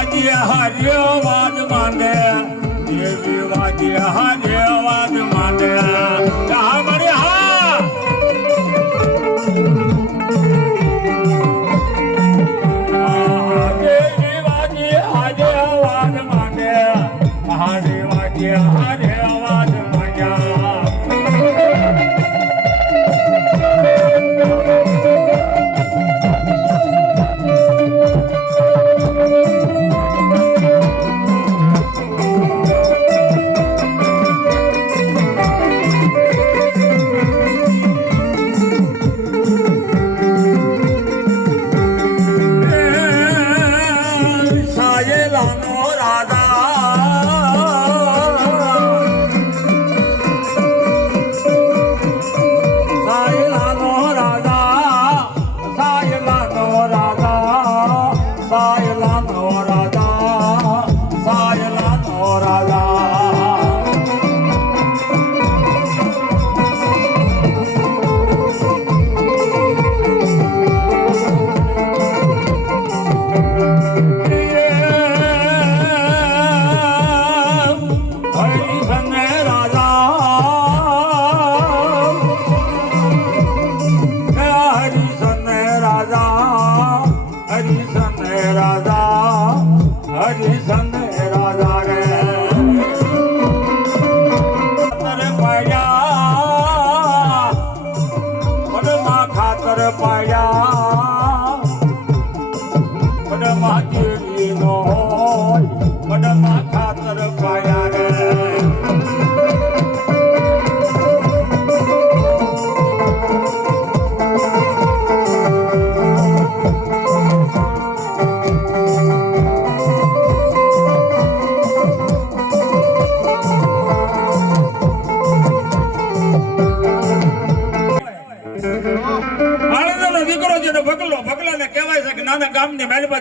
વાજે હારે વાદ માંડે દેવી વાજે હારે વાદ માંડે હા મારે હા દેવી વાજે હારે વાદ માંડે હારે વાજે હારે વાદ માંડ્યા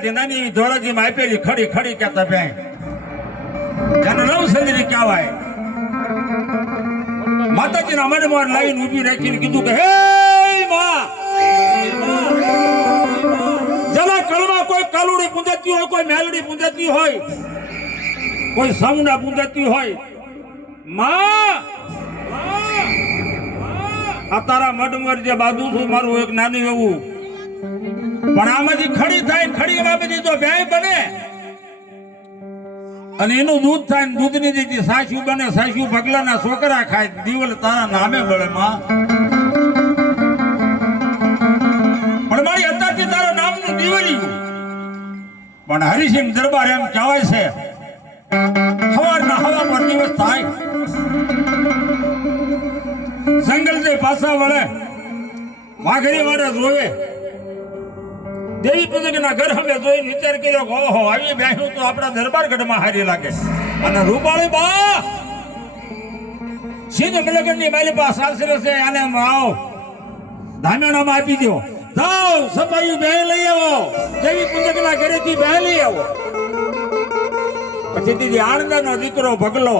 નાની એવી ધોળાજીમાં આપેલી ખડી ખડી કહેતા બેન જેને નવસંજરી કહેવાય માતાજીના મનમાં લાવીને ઊભી રાખીને કીધું કે હે માં જેના કલમાં કોઈ કાલુડી પૂંજાતી હોય કોઈ મેલડી પૂંજાતી હોય કોઈ સામુંડા પૂંજાતી હોય માં આ તારા મઢમાં જે બાજુ છું મારું એક નાનું એવું પણ આમાંથી ખડી થાય ખડી બાબતી તો ભેય બને અને એનું દૂધ થાય દૂધની જે સાસુ બને સાસુ પગલાના છોકરા ખાય દીવલ તારા નામે બળે માં પણ મારી અત્યારથી તારા નામનું દીવલિયું પણ હરિસિંહ દરબાર એમ કહેવાય છે હવારના હવા પર દિવસ થાય જંગલ જે પાછા વળે વાઘરી વાળા જોવે દેવી પૂજકના ઘર હવે જોઈને વિચાર કર્યો કે ઓહો આવી બેહ્યું તો આપણા દરબારગઢમાં હારી લાગે અને રૂપાળી બા સીધ મલગણની માલી પાસે સાસરે છે આને આવો ધામેણામાં આપી દો જાઓ સપાયું બે લઈ આવો દેવી પૂજકના ઘરેથી બે લઈ આવો પછી દીદી આણંદનો દીકરો ભગલો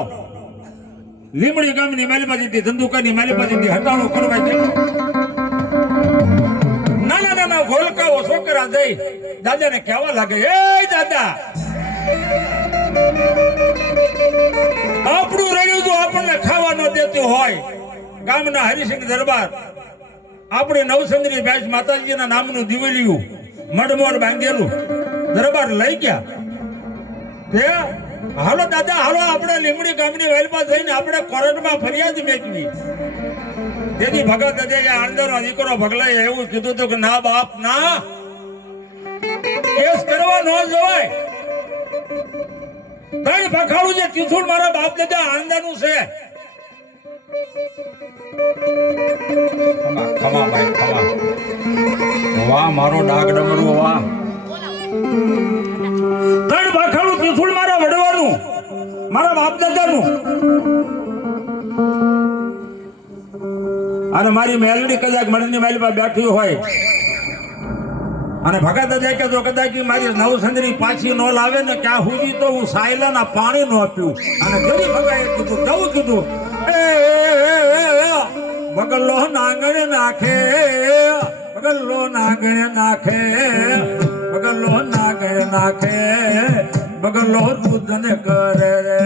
લીમડી ગામની માલી પાસેથી ધંધુકાની માલી પાસેથી હટાણું કરવા ગયો નાના નાના ઘોલકાઓ છોકરા જઈ દાદાને કહેવા લાગે એ દાદા આપણું રડ્યું તો આપણને ખાવા ન દેતું હોય ગામના હરિસિંહ દરબાર આપણી નવસંદરી બેસ માતાજીના નામનું દિવેલિયું મડમોર બાંધેલું દરબાર લઈ ગયા તે હાલો દાદા હાલો આપણે લીમડી ગામની વેલપા જઈને આપણે કોર્ટમાં ફરિયાદ મેકવી તેથી ભગત દાદા આંદરનો દીકરો ભગલાએ એવું કીધું હતું કે ના બાપ ના કેસ કરવા ન જવાય કઈ ભખાડું છે તીસુલ મારા બાપ દાદા આંદરનું છે ખમા ભાઈ ખમા વાહ મારો ડાગ ડમરો વાહ કઈ ભખાડું તીસુલ મારા વડવાનું મારા બાપ દાદાનું અને મારી મેલડી કદાચ મણની માલી પર બેઠી હોય અને ભગત દાદા કે જો કદાચ મારી નવસંદરી પાછી ન લાવે ને ક્યાં સુધી તો હું સાયલાના પાણી ન પીઉં અને ગરી ભગાએ કીધું કેવું કીધું બગલો નાંગણે નાખે બગલો નાંગણે નાખે બગલો નાંગણે નાખે બગલો રુદન કરે રે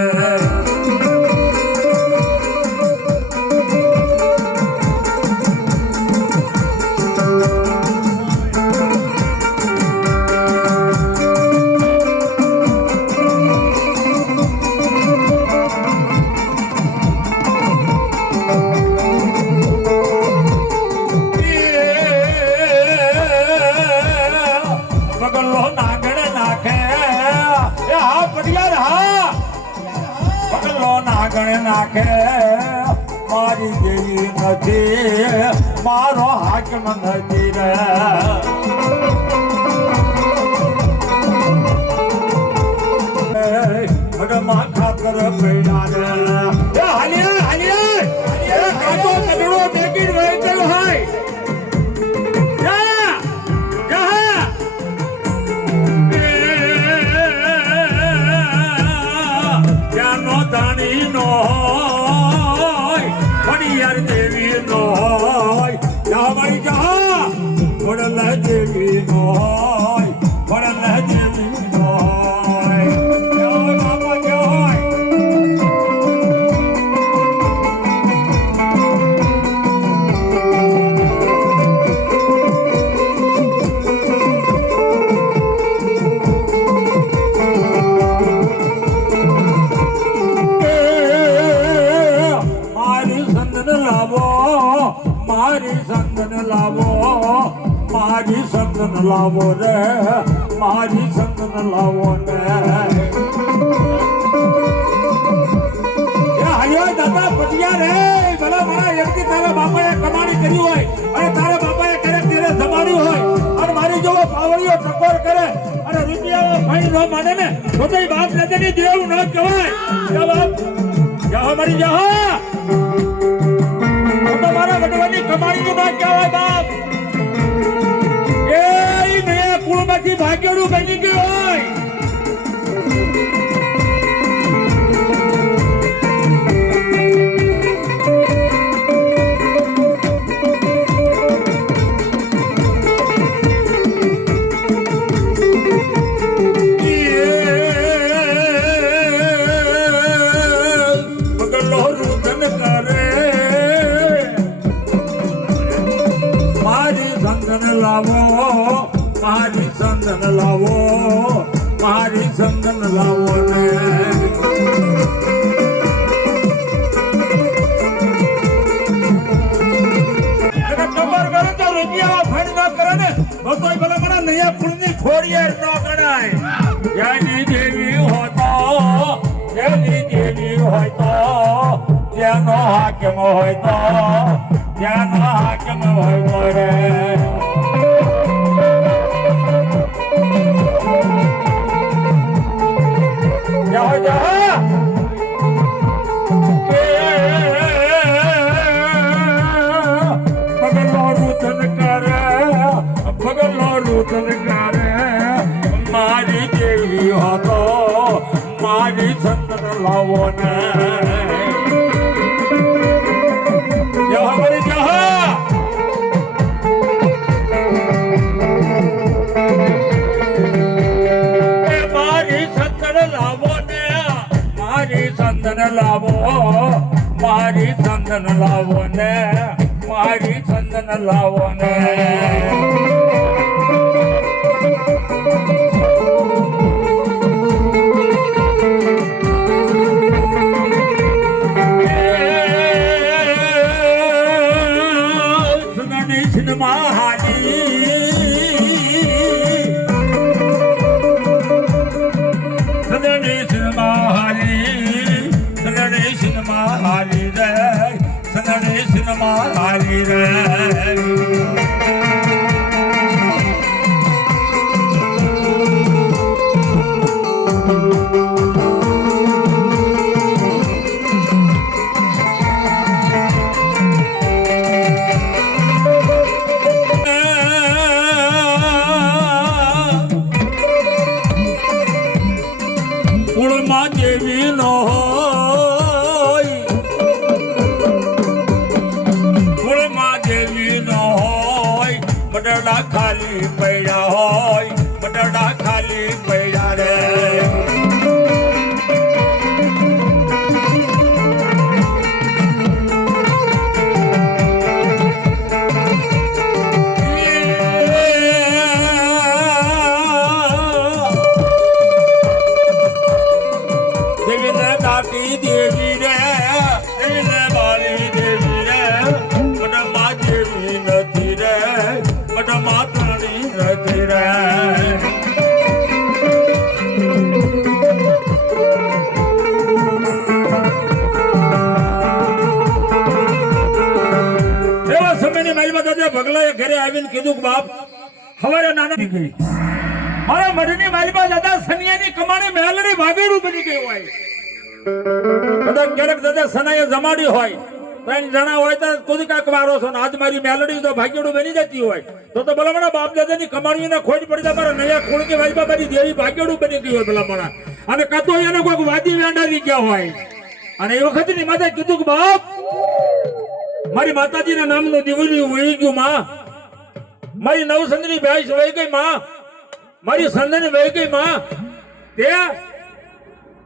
નાખે મારી જેવી નથી મારો હાકમ નથી રે ભગમાં ખાતર પૈડા રે હાલિયા હાલિયા કાકો કદડો દેખી વેચલ હોય જા જા જાનો દાણી નો દેવી નો ભાઈ જા વડલા દેવી નો વડલા દેવી નો મારી સંગન લાવો રે મારી સંગન લાવો ને હાલ્યો દાદા પટિયા રે ભલા મારા વ્યક્તિ તારા બાપાએ કમાણી કરી હોય અને તારા બાપાએ ક્યારેક તેરે જમાડ્યું હોય અને મારી જેવો પાવડીઓ ટકોર કરે અને રૂપિયા ભાઈ ન માને ને તો તો બાપ નજરની દેવ ન કહેવાય જા બાપ જા મારી જા તમારા વડવાની કમાણી નું ના કહેવાય બાપ એ નયા કુળમાંથી ભાગ્યડું બની ગયું હોય મારી સંદન લાવો મારી સંદન લાવો ને ખબર કરે તો રૂપિયા ફંડ ન કરે ને તો ભલે મને નયા કુળની છોડીએ ન ગણાય જેની દેવી હોય તો જેનો હાકમ હોય તો જેનો હાકમ હોય તો રે મારી જેવી હતો મારી સંતન લાવો ને મારી સંતન લાવો ને મારી સંતન લાવો મારી સંતન લાવો ને મારી સંતન લાવો ને કુળમાં જેવી નો હોય કુળમાં જેવી નો હોય બટડા ખાલી પડ્યા હોય બટડા ખાલી પડ્યા રે એકલા ઘરે આવીને કીધું કે બાપ હવારે નાના ગઈ મારા મઢની માલિકા દાદા સનિયાની કમાણી મેલડી ભાગેડું બની ગઈ હોય કદાચ ક્યારેક દાદા સનાએ જમાડી હોય ત્રણ જણા હોય તો તું કાંક વારો છો ને આજ મારી મેલડી તો ભાગ્યડું બની જતી હોય તો ભલામણા બાપ દાદાની કમાણીને ખોટ પડી જાય મારા નયા ખૂણ કે વાલબા મારી દેવી ભાગ્યડું બની ગઈ હોય ભલામણા અને કાં તો એને કોઈક વાદી વેંડાવી ગયા હોય અને એ વખતની માતા કીધું કે બાપ મારી માતાજીના નામનું દિવેલિયું વહી ગયું માં મારી નવસંદની ભેંસ વહી ગઈ માં મારી સંદની વહી ગઈ માં તે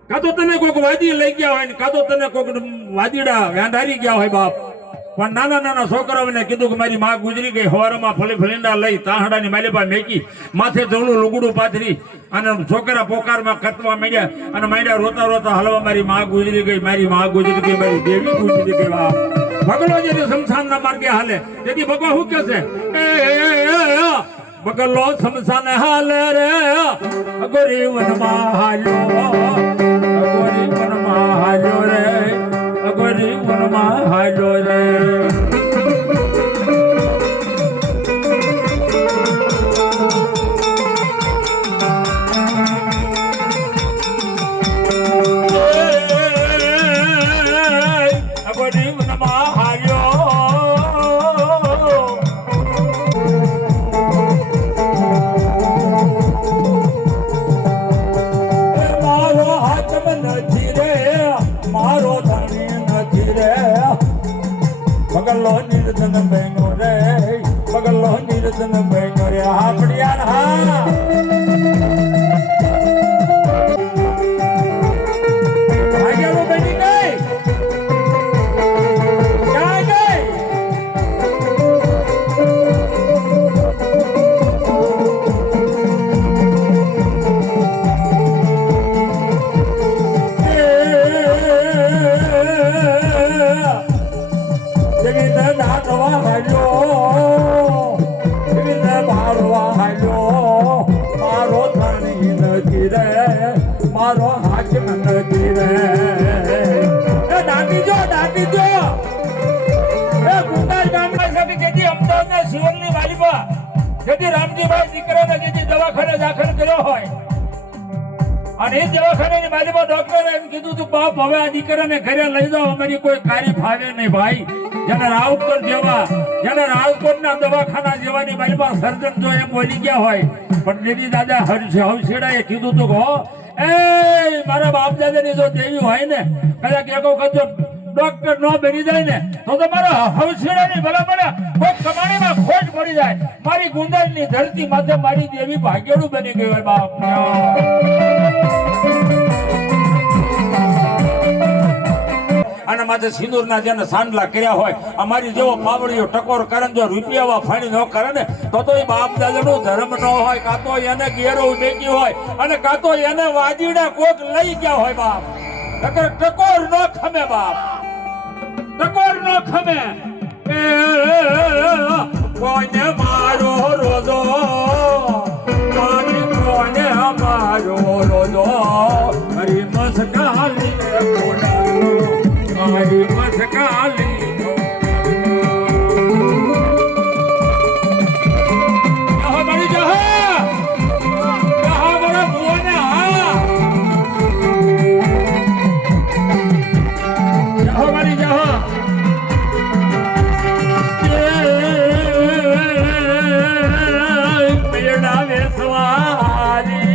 કાં તો તને કોઈક વાદી લઈ ગયા હોય ને કાં તો તને કોઈક વાદીડા વેંધારી ગયા હોય બાપ પણ નાના નાના છોકરાઓને કીધું કે મારી માં ગુજરી ગઈ હવારમાં ફલીંડા લઈ તાહડાની માલિપા મેકી માથે જવળું લુગડું પાથરી અને છોકરા પોકારમાં કતવા માંડ્યા અને માંડ્યા રોતા રોતા હલવા મારી માં ગુજરી ગઈ મારી માં ગુજરી ગઈ મારી દેવી ગુજરી ગઈ બાપ ભગલો જે શમશાન ના માર્ગે હાલે તેથી ભગવા શું કે છે બગલો શમશાન હાલે રે અગોરી વનમાં હાલ્યો અગોરી વનમાં હાલ્યો રે અગોરી વનમાં હાલ્યો રે અગોરી વનમાં હાલ્યો બગલો નિર્ધન બહેનો રે બગલો નિર્ધન બહેનો રે આપણી યાર હા ભાગ્યાલો બની ગઈ ક્યાં ગઈ મારો હાથ નથી રે એ દાદી જો એ ગુંડાજ ગામમાં છે જેથી અમદાવાદના શિવલની વાલીબા જેથી રામજીભાઈ દીકરાને જેથી દવાખાને દાખલ કર્યો હોય અને એ દવાખાનાની વાલીબા ડોક્ટરે એમ કીધું તું બાપ હવે આ દીકરાને ઘરે લઈ જાઓ અમારી કોઈ કાર્ય ફાવે નહીં ભાઈ જેને રાજકોટ જેવા જેને રાજકોટના દવાખાના જેવાની વાલીબા સર્જન જો એમ બોલી ગયા હોય પણ જેથી દાદા હવસેડાએ કીધું તું હો એ મારા બાપ દાદાની જો દેવી હોય ને કદાચ એક વખત જો ડોક્ટર ન બની જાય ને તો મારા હવસેડાની ભલામણા કોઈ કમાણીમાં ખોટ પડી જાય મારી ગુંદાજની ધરતી માથે મારી દેવી ભાગ્યડું બની ગઈ હોય બાપ અને માથે સિંદૂરના જેને સાંડલા કર્યા હોય અમારી જેવો પાવડીઓ ટકોર કરે જો રૂપિયા ફાણી ન કરે ને તો એ બાપ દાદાનું ધર્મ ન હોય કાં તો એને ગેરો મેકી હોય અને કાં તો એને વાજીડા કોક લઈ ગયા હોય બાપ ટકોર ન ખમે બાપ ટકોર ન ખમે કોને મારો રોજો કોને મારો રોજો હરી મસ્કાલી हरी मस्काली हमारी जहाँ हमारा बुआ हमारी जहाँ मेरा वेसवारी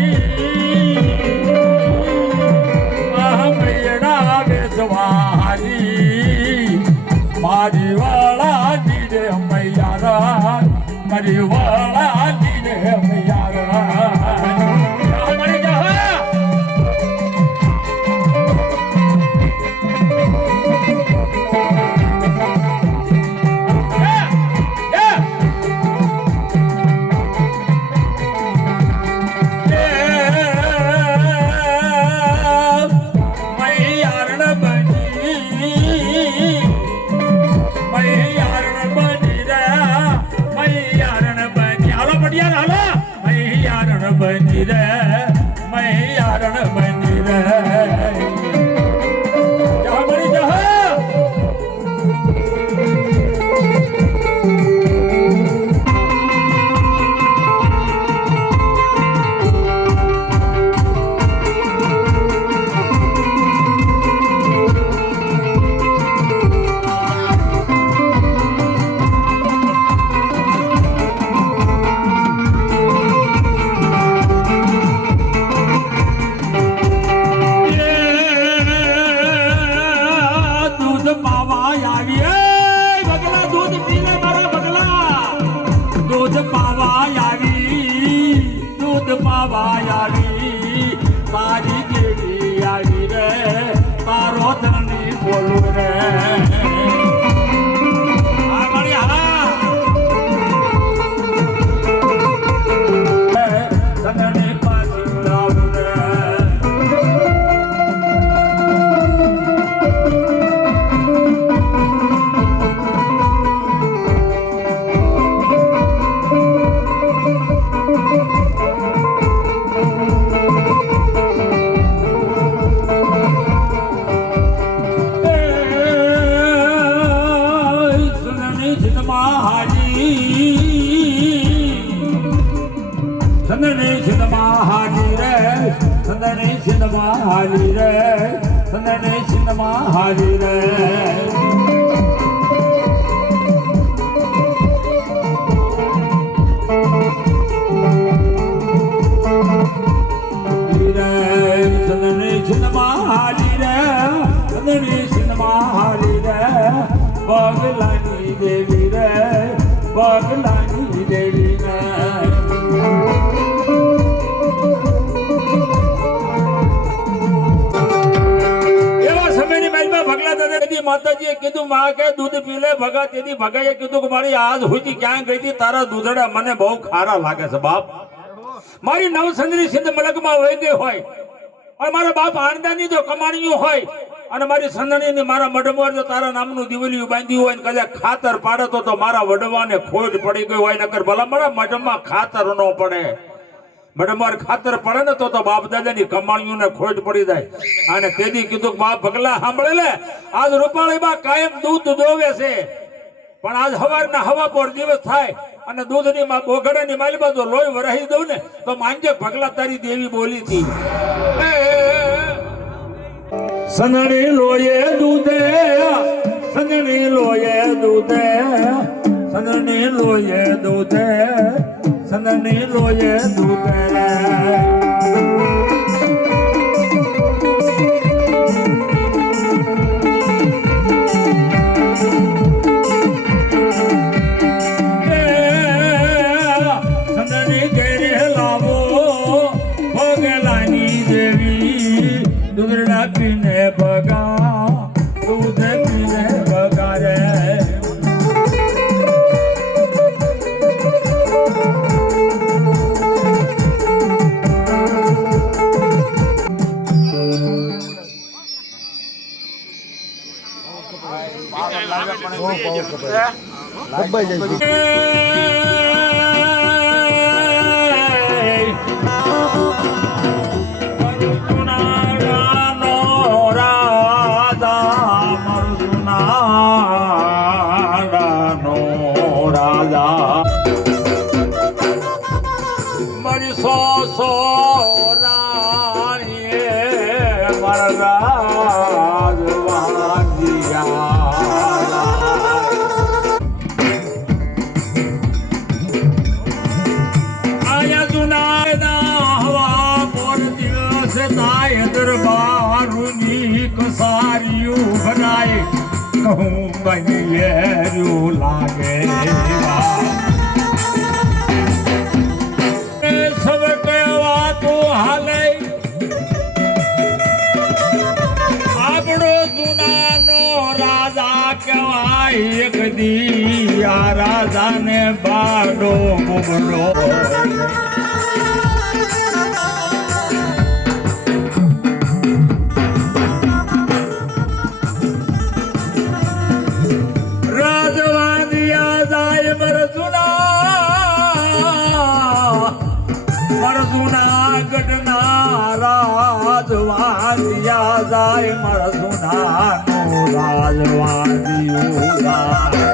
સંદની સિંધમાં હાલી રે સંદની સિંધમાં હાલી રે સંદની સિંધમાં હાલી રે સંદની સિંધમાં હાલી રે પગલાની દેવી રે પગલાની દેવી રે માતાજીએ કીધું માં કે દૂધ પી લે ભગા તેથી ભગાએ કીધું કે મારી આજ હુજી ક્યાં ગઈ હતી તારા દૂધડા મને બહુ ખારા લાગે છે બાપ મારી નવસંદરી સિંધ મલકમાં વહી ગઈ હોય અને મારા બાપ આણદાની જો કમાણીયું હોય અને મારી સંદણીની મારા મઢમોર જો તારા નામનું દિવેલિયું બાંધ્યું હોય ને કદાચ ખાતર પાડે તો મારા વડવાને ખોટ પડી ગઈ હોય નકર ભલા મારા મઢમાં ખાતર ન પડે મઢમાર ખાતર પડે ને તો બાપ દાદાની કમાણીઓને ખોટ પડી જાય અને તેથી કીધું બાપ ભગલા સાંભળે લે આજ રૂપાળીમાં કાયમ દૂધ દોવે છે પણ આજ સવારના હવા પર દિવસ થાય અને દૂધની માં બોઘડાની માલમાં જો લોહી વરાઈ દઉં ને તો માંજે ભગલા તારી દેવી બોલી હતી સંદણી લોયે દૂધે સંદણી લોયે દૂધે સંદણી લોયે દૂધે સંદની લોયે દૂધે સંદની ઘેરે લાવો ભગલાની દેવી દૂધડા પીને ભગા દૂધ પીને ભગા રે મારી સો રાણીએ મારા દરબારુની કસારીયું બનાય કહું બનિયેરું લાગે સબ કહેવા તો હાલે આપણો જુનાનો રાજા કહેવાય એક દી આ રાજાને બાડો બોબડો રાજવાદિયા જાય મારા સુનાનો રાજવાદિયો જાય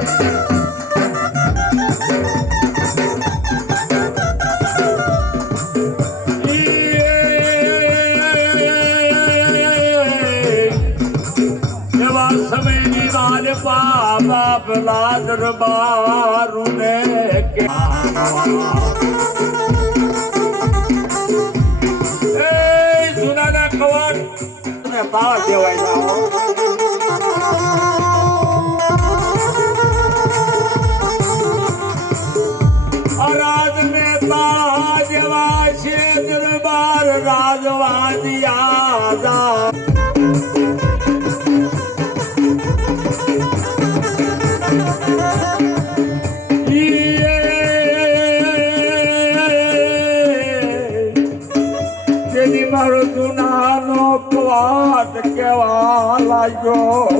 એવા સમયની વાત બાપ દરબારુને કે તાળ દેવાય રાજ ને તાળ દેવાય છે દરબાર રાજવાદિયા મારો જુનાનો વાત કેવા લાગ્યો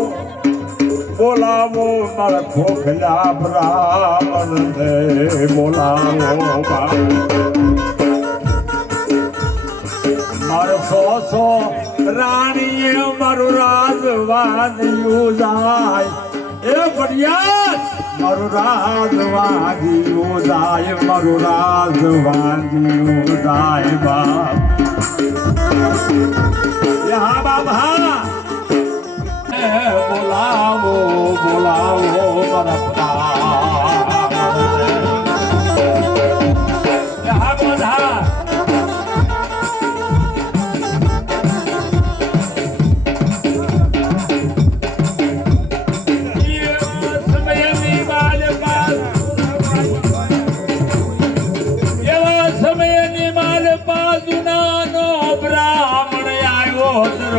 બોલાવો મારા ખોખલા બ્રાહ્મણને બોલાવો મારો સો રાણીએ મારું રાજવાદિયું જાય એ બઢિયા મારું રાજવાદિયું જાય મારું રાજવાદિયું જાય બાપ હા બાપ હા બોલાવો બોલાવો મારા પ્રાણ હા બધા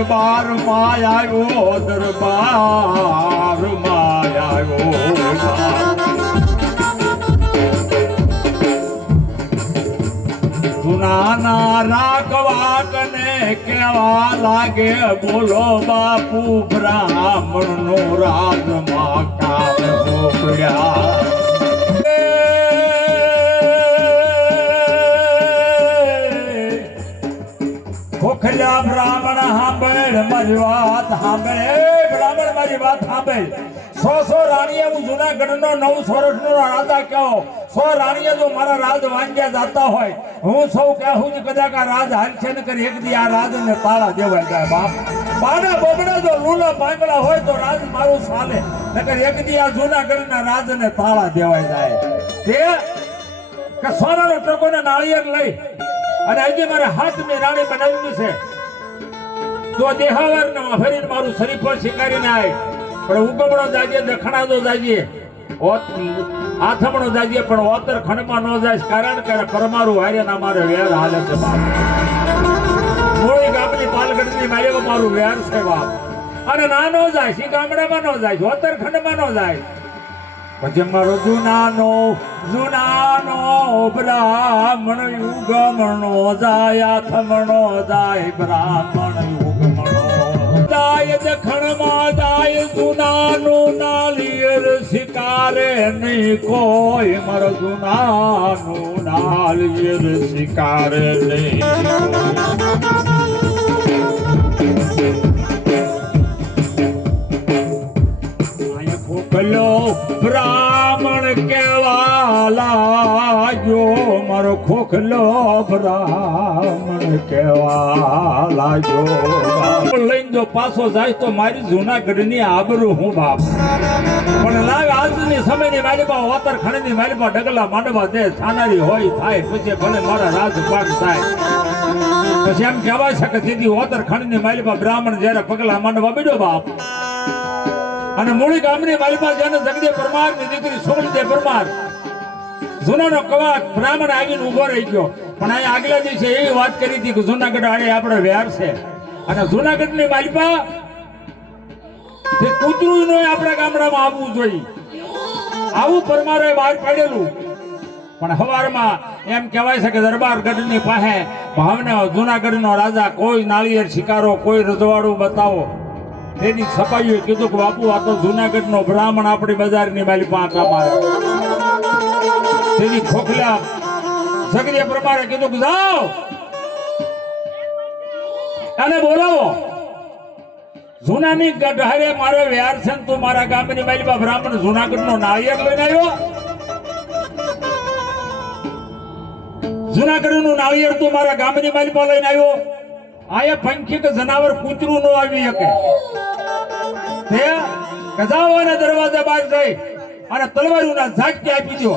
દરબાર માં આવ્યો દરબાર માં આવ્યો જુનાના રાગવા કને કેવા લાગે બોલો બાપુ બ્રાહ્મણ નો રાજમાં કામ હોપ્યા ખોખલા બ્રાહ્મણ સાંભળ મારી વાત સાંભળ બ્રાહ્મણ મારી વાત સાંભળ 100 રાણીએ હું જુનાગઢ નો 9 વર્ષનો રાજા કહો 100 રાણીએ જો મારા રાજ વાંગ્યા જતા હોય હું સૌ કહું છું કદાચ આ રાજ હાલશે ને કરી એક દી આ રાજ ને તાળા દેવાય જાય બાપ બાના બોબડા જો લૂલા પાંગડા હોય તો રાજ મારું ચાલે નકર એક દી આ જુનાગઢ ના રાજ ને તાળા દેવાય જાય તે કે સોનાનો ટકો ને નાળિયેર લઈ અને આજે મારે હાથની રાણી બનાવ્યું છે તો દેહાવર ને ફરીને મારું શરીફ શિકારીને આય પણ ઉગમણો જાજે દખણાદો જાજે આથમણો જાજે પણ ઓતર ખંડમાં ન જાય કારણ કે પરમારું હારે ના મારે વેર હાલે છે બાપ મોળી ગામની પાલગઢની મારે મારું વેર છે બાપ અને ના નો જાય સી ગામડામાં ન જાય ઓતર ખંડમાં ન જાય પછી મારો જુનાનો બ્રાહ્મણ યુગમણો જાય આથમણો જાય બ્રાહ્મણ યુગમણો જાય દખણમાં જાય જુનાનું નાળિયેર શિકારે નહીં કોઈ મારો જુનાનું નાળિયેર શિકારે નહીં ખોખલો બ્રાહ્મણ કેવા લાગ્યો મારો ખોખલો બ્રાહ્મણ કેવા લાગ્યો લઈને જો પાછો જાય તો મારી જુનાગઢની આબરૂ હું બાપ પણ લાગ આજની સમયની મારી પાસે ઓતર ખંડની મારી પાસે ડગલા માંડવા દે થાનારી હોય થાય પછી ભલે મારા રાજ પાક થાય પછી એમ કહેવાય છે કે સીધી ઓતર ખંડની મારી પાસે બ્રાહ્મણ જયારે પગલા માંડવા બેડ્યો બાપ અને મૂળી ગામની માલિપા જેને જગદે પરમાર ની દીકરી સોમલદે પરમાર જૂનાનો કવાત બ્રાહ્મણ આવીને ઉભો રહી ગયો પણ અહીં આગલા દિવસે એવી વાત કરી હતી કે જૂનાગઢ આડે આપણે વેર છે અને જૂનાગઢ ની માલિપા જે કૂતરું નો આપણા ગામડામાં આવવું જોઈએ આવું પરમારે બહાર પાડેલું પણ હવારમાં એમ કહેવાય છે કે દરબારગઢ ની પાસે ભાવના જૂનાગઢ નો રાજા કોઈ નાળિયેર શિકારો કોઈ રજવાડું બતાવો તેની સફાઈએ કીધું કે બાપુ આ તો જુનાગઢ નો બ્રાહ્મણ આપણી બજારની માલી પાંચા મારે તેની ખોખલા સગરીય પ્રમાણે કીધું કે જાઓ અને બોલાવો જુનાની ગઢારે મારે વ્યાર છે તું મારા ગામની માલી બ્રાહ્મણ જુનાગઢ નો નાળિયેર લઈને આવ્યો જુનાગઢ નું નાળિયેર તું મારા ગામની માલી લઈને આવ્યો આયા પંખી કે જનાવર કૂતરું નો આવી શકે તે કજાવાના દરવાજા બહાર જઈ અને તલવારોના ઝાટકે આપી દો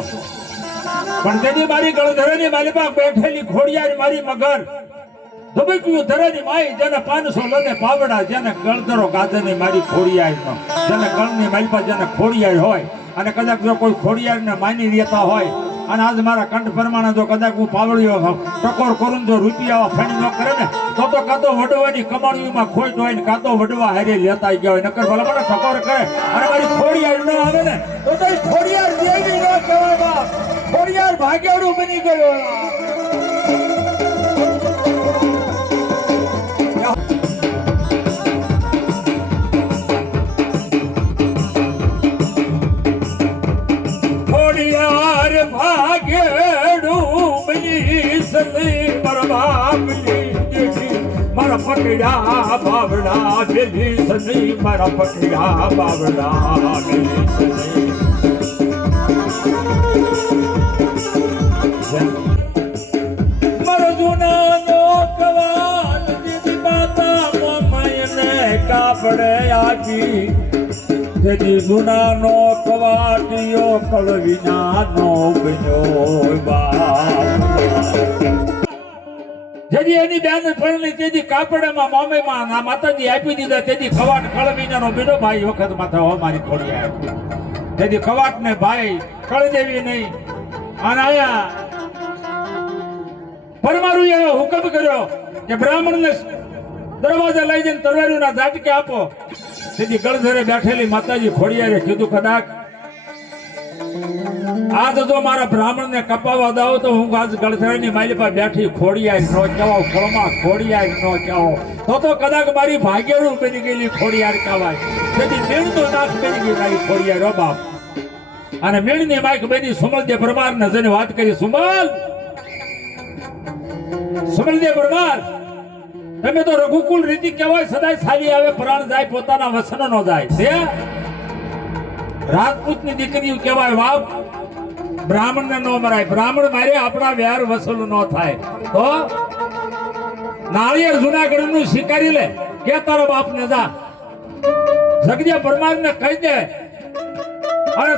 પણ તેની મારી ગળધરાની મારી પાસે બેઠેલી ખોડિયાર મારી મગર ધબક્યું ધરાની માઈ જેને 500 લને પાવડા જેને ગળધરો ગાધેની મારી ખોડિયાર જેને ગળની મારી પાસે જેને ખોડિયાર હોય અને કદાચ જો કોઈ ખોડિયારને માની રહેતા હોય અને આજ મારા કંઠ પ્રમાણે જો કદાચ હું પાવડીઓ ટકોર કરું જો રૂપિયા ફણી ન કરે ને તો કાતો વડવાની કમાણીમાં ખોટ હોય ને કાતો વડવા હારે લેતા ગયા હોય નકર ભલા મને ટકોર કરે અને મારી ખોડિયાર ન આવે ને તો ખોડિયાર દેવી ન કહેવાય બાપ ખોડિયાર ભાગ્યાડું બની ગયો મારા પકડા બાવડા બેલી સની મારા પકડા બાવડા બેલી સની મારો જૂનાનો કવાલ કાપડે આપી તેથી જૂનાનો કવાટિયો કળવિનાનો બન્યો બાપ જેથી એની બેન ફળની તેથી કાપડમાં મામેમાં ના માતાજી આપી દીધા તેથી કવાટ કળવીનાનો બીજો ભાઈ વખત માથે હો મારી ખોડી આવી તેથી કવાટને ભાઈ કળી દેવી નહીં અને આયા પરમારું એવો હુકમ કર્યો કે બ્રાહ્મણને દરવાજા લઈ જઈને તરવારીના ઝાટકે આપો તેથી ગળધરે બેઠેલી માતાજી ખોડિયારે કીધું કદાચ આજ જો મારા બ્રાહ્મણને કપાવા દઉં તો હું આજ ગળધરેની મારી પાસે બેઠી ખોડિયાર નો કહેવાય ફળમાં ખોડિયાર નો કહેવો તો કદાચ મારી ભાગ્યરૂપ બની ગયેલી ખોડિયાર કહેવાય તેથી મેળનો નાશ બની ગઈ મારી ખોડિયાર ઓ બાપ અને મેળની માઈક બની સુમલદેવ પરમારને જઈને વાત કરી સુમલદેવ પરમાર તમે તો રઘુકુલ રીતિ કહેવાય સદાય સારી આવે પ્રાણ જાય પોતાના વસન નો જાય છે રાજપૂતની દીકરીઓ કહેવાય વાવ બ્રાહ્મણને નો મરાય બ્રાહ્મણ મારે આપણા વ્યાર વસૂલ નો થાય તો નાળિયેર જુનાગઢ નું શિકારી લે કે તારો બાપ ને જા જગદીશ પરમાર ને કહી દે અને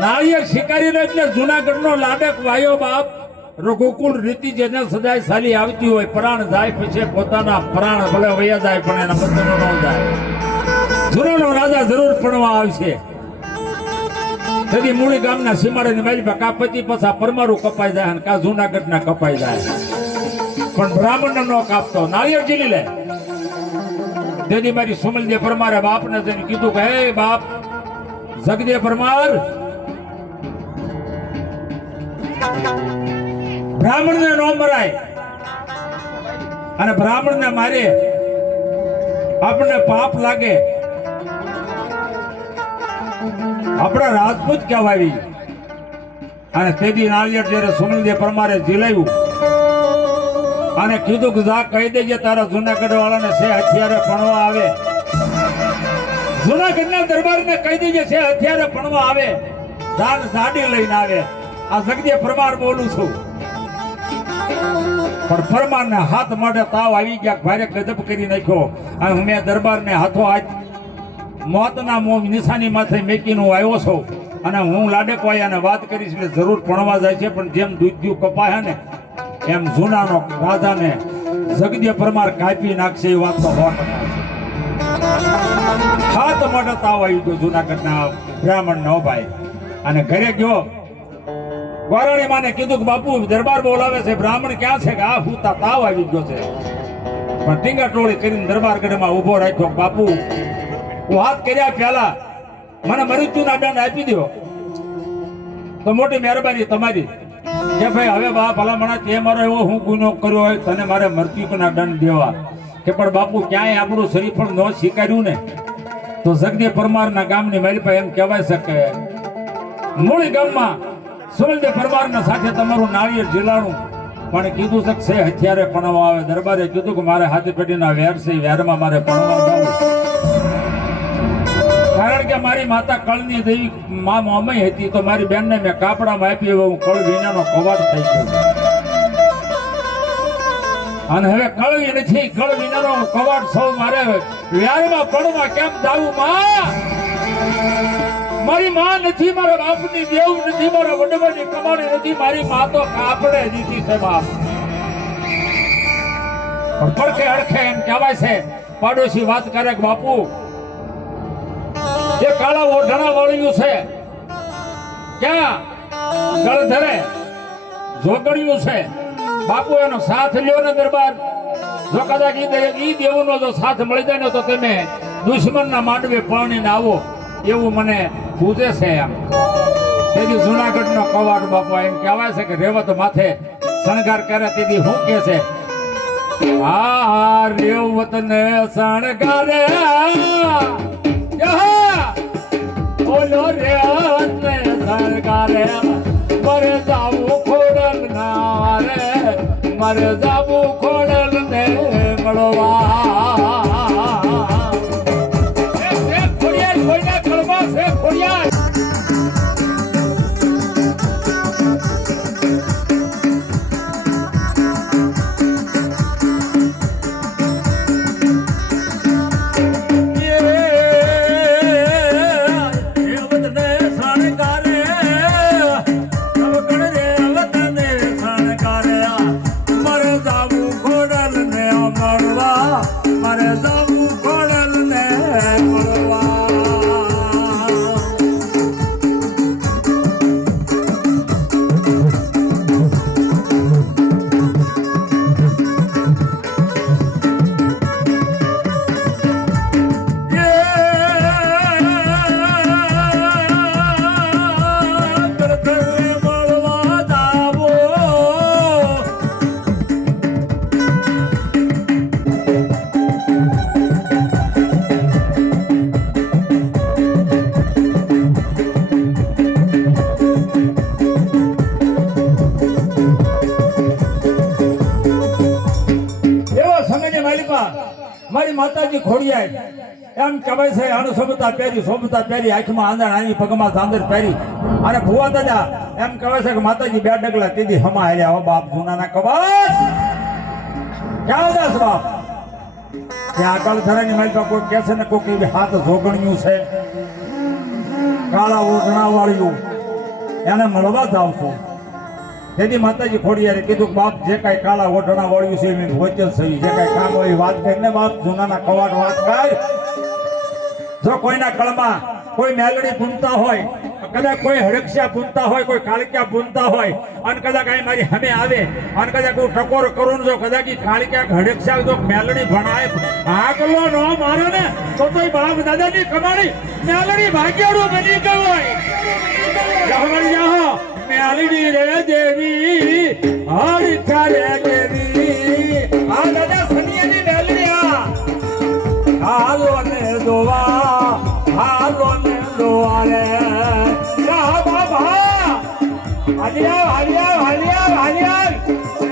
નાળિયેર શિકારી લે એટલે જુનાગઢ નો લાડક વાયો બાપ રઘુકુળ રીતિ જેને સદાય સાલી આવતી હોય પ્રાણ જાય પછી પોતાના પ્રાણ ભલે વયા જાય પણ એના બંધનો ન જાય જુનાનો રાજા જરૂર પડવા આવશે તેથી મૂળી ગામના સીમાડેની મારી પાસે કા પતિ પછા પરમારું કપાઈ જાય અને કા જુનાગઢ ના કપાઈ જાય પણ બ્રાહ્મણ નો કાપતો નાળિયેર ઝીલી લે તેથી મારી સુમલદેવ પરમારે બાપને જઈને કીધું કે હે બાપ જગદેવ પરમાર બ્રાહ્મણને નો મરાય અને બ્રાહ્મણને મારે આપણને પાપ લાગે આપણા રાજપૂત કહેવાય અને તેથી નાળિયેર જ્યારે સુમલદેવ પરમારે ઝીલાવ્યું અને કીધું કે જા કહી દેજે તારા જુનાગઢ વાળાને છે હથિયારે ભણવા આવે જુનાગઢના દરબારને કહી દેજે છે હથિયારે ભણવા આવે દાન જાડી લઈને આવે આ જગદીશ પરમાર બોલું છું પણ પરમારને હાથ માટે તાવ આવી ગયા ભારે ગજબ કરી નાખ્યો અને મેં દરબારને હાથો હાથ મોતના મોં નિશાની માથે મેકીને હું આવ્યો છું અને હું લાડકવાયાને વાત કરીશ એટલે જરૂર ભણવા જાય છે પણ જેમ દૂધ્યું કપાય ને એમ જૂનાનો રાજાને જગદીશ પરમાર કાપી નાખશે એ વાત તો હાથ માટે તાવ આવી ગયો જુનાગઢના બ્રાહ્મણ નો ભાઈ અને ઘરે ગયો ગોરાણી માને કીધું કે બાપુ દરબાર બોલાવે છે બ્રાહ્મણ ક્યાં છે કે આ હુતા તાવ આવી ગયો છે પણ ટીંગા ટોળી કરીને દરબાર ગઢમાં ઉભો રાખ્યો બાપુ વાત કર્યા પહેલા મને મૃત્યુના દંડ આપી દો તો મોટી મહેરબાની તમારી કે ભાઈ હવે બા ભલામણા તે મારો એવો હું ગુનો કર્યો હોય તને મારે મૃત્યુના દંડ દેવા કે પણ બાપુ ક્યાંય આપણું શરીર પણ ન સ્વીકાર્યું ને તો જગદીશ પરમારના ગામની મારી પાસે એમ કહેવાય છે કે મૂળી ગામમાં સુમલદેવ પરમારના સાથે તમારું નાળિયેર ઝીલાણું પણ કીધું છે કે હથિયારે ભણવા આવે દરબારે કીધું કે મારે હાથી પેઢીના વેર છે વેરમાં મારે ભણવા જવું કારણ કે મારી માતા કળની દેવી મા મામઈ હતી તો મારી બેનને મેં કાપડામાં આપી હું કળ વિનાનો કવાટ થઈ ગયો અને હવે કળવી નથી કળ વિનાનો કવાટ સૌ મારે વ્યારમાં પડવા કેમ જાવું માં મારી માં નથી મારા બાપની દેવ નથી મારા વડવાની કમાણી નથી મારી માં તો કાપડે દીધી છે બાપ પણ પડખે અડખે એમ કહેવાય છે પાડોશી વાત કરે કે બાપુ એ કાળા ઓઢણા વળ્યું છે ક્યાં ગળધરે જોગણ્યું છે બાપુ એનો સાથ લ્યો ને દરબાર જો કદાચ ઈ દેવનો જો સાથ મળી જાય ને તો તમે દુશ્મનના માંડવે પરણીને આવો એવું મને પૂછે છે એમ તેથી જુનાગઢનો કવાટ બાપુ એમ કહેવાય છે કે રેવત માથે શણગાર કરે તેથી શું કે છે આ રેવત ને શણગારે બોલો રેવત ને શણગારે મરે જાવું ખોડલ ના રે મરે જાવું ખોડલ ને મળવા કઈ માતાજી ખોડિયાર એમ કહેવાય છે આનું સોબતા પહેરી આંખમાં આંધણ આની પગમાં ચાંદર પહેરી અને ભુવા દાદા એમ કહેવાય છે કે માતાજી બે ડગલા કીધી હમા હેલ્યા હો બાપ જૂનાના કબાટ ક્યાં દાસ બાપ ત્યાં આગળ ધરાની મારી પાસે કોઈ કહે છે ને કોઈ એવી હાથ જોગણ્યું છે કાળા ઓઢણા વાળ્યું એને મળવા જ આવશો તેથી માતાજી ખોડિયારે કીધું બાપ જે કાંઈ કાળા ઓઢણા વાળ્યું છે એની વચન સહી જે કાંઈ કામ હોય વાત કરીને બાપ જૂનાના કવાટ વાત કર જો કોઈના કળમાં કોઈ મેલડી પૂનતા હોય કદાચ કોઈ હડક્ષા પૂનતા હોય કોઈ કાળિકા પૂનતા હોય અને કદાચ કાંઈ મારી હમે આવે અને કદાચ કોઈ ટકોર કરું જો કદાચ કાળિકા હડક્ષા જો મેલડી ભણાય આગલો નો મારે ને તો બાપ દાદાની કમાણી મેલડી ભાગ્યાળું બની ગયું હોય મેલડી રે દેવી હડક્ષા રે દેવી આ દાદા સનિયાની મેલડી હાલો ને દોવા હાલો ને દોવા રે રા બાબા હાલિયા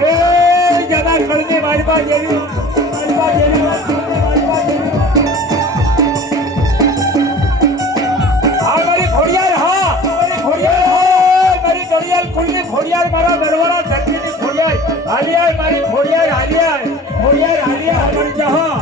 એ જના કળની મારવા જેવી મારી ખોડિયાર મારા દરવાળા ધરતીની ખોડિયાર હાલિયા મારી ખોડિયાર હાલિયા અમારી જહા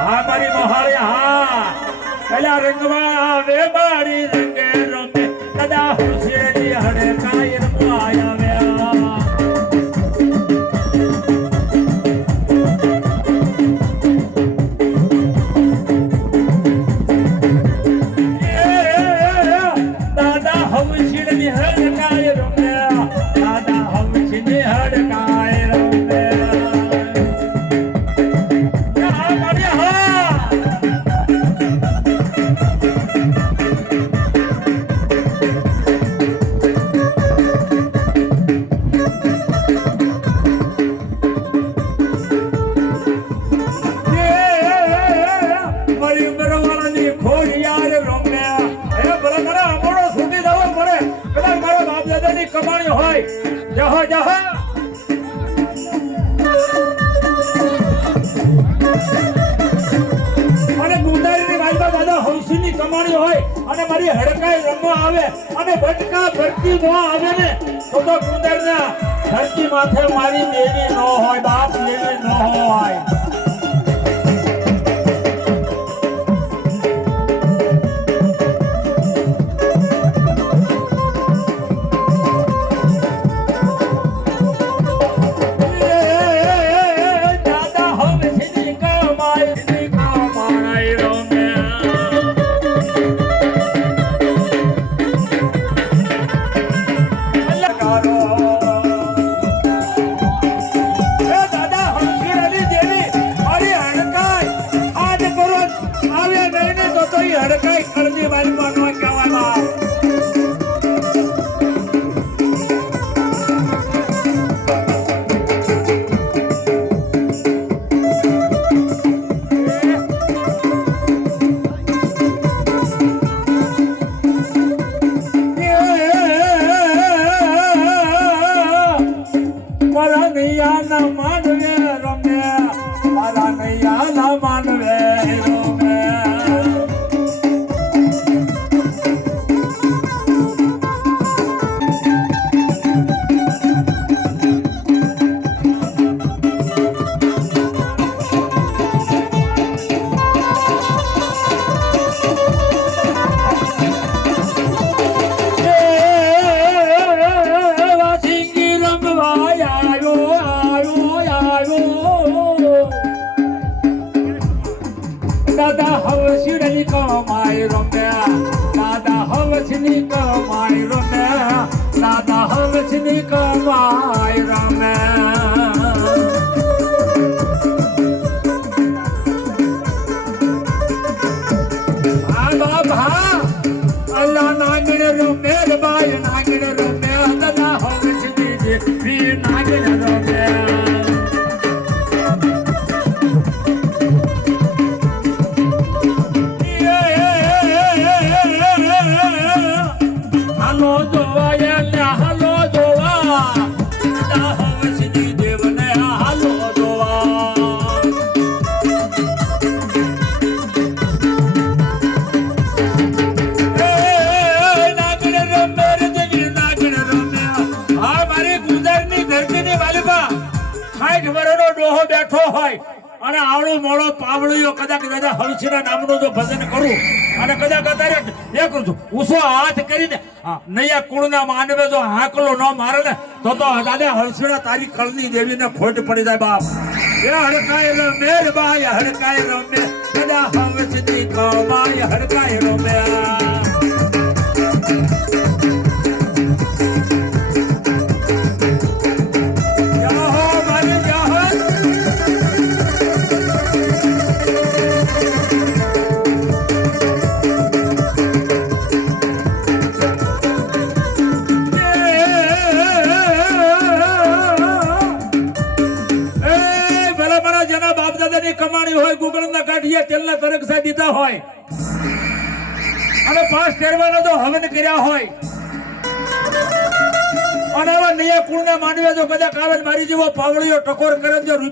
હા મારી મોહાળી હા કલા રંગમાં આવે મારી રંગે રમે કદા હુસેની હડે કાય રમવા આવ્યા દાદા હુસેની હડે કાય રમે દાદા હુસેની હડે કાય રમે કમાણી હોય જહો જહો અને ગુંડાઈની વાયદા દાદા હંસીની કમાણી હોય અને મારી હડકાઈ રમવા આવે અને ભટકા ભટકી ન આવે ને તો ગુંડાઈના ધરતી માથે મારી દેવી ન હોય બાપ દેવી ન હોય દાદા હંસી દેવી હવસની કમાઈ રમે દાદા હવસની કમાઈ રમે આ બાબા અલ્લાહ નાગણ રમે બાય નાગણ રમે દાદા હવસની દેવી નાગણ રમે હાલો જોવા યાર હાલો જોવા દાદા હવસની દેવને હાલો જોવા નાગણ રમે રે દેવી નાગણ રમે હા મારી ગુજરની ધરતીની વાલીબા 60 વર્ષનો ડોહો બેઠો હોય અને આવડો મોડો પાવળિયો કદાચ દાદા હવસના નામનું જો ભજન કરું અને કદાચ અત્યારે એ કરું છું ઉસો હાથ કરીને નૈયા કુળના માનવે જો હાકલો ન મારે ને તો દાદા હવસના તારી કળની દેવીને ખોટ પડી જાય બાપ એ હડકાય રમે બાય હડકાય રમે દાદા હવસની કમાય હડકાય રમે કમાણી હોય ગુગળના કાઢિયા તેલના તરકસા દીધા હોય અને 5 ટેરવાના જો હવન કર્યા હોય અને આવા નયા કુળના માનવે જો કદાચ આવે મારી જેવો પાવળિયો ટકોર કરે જો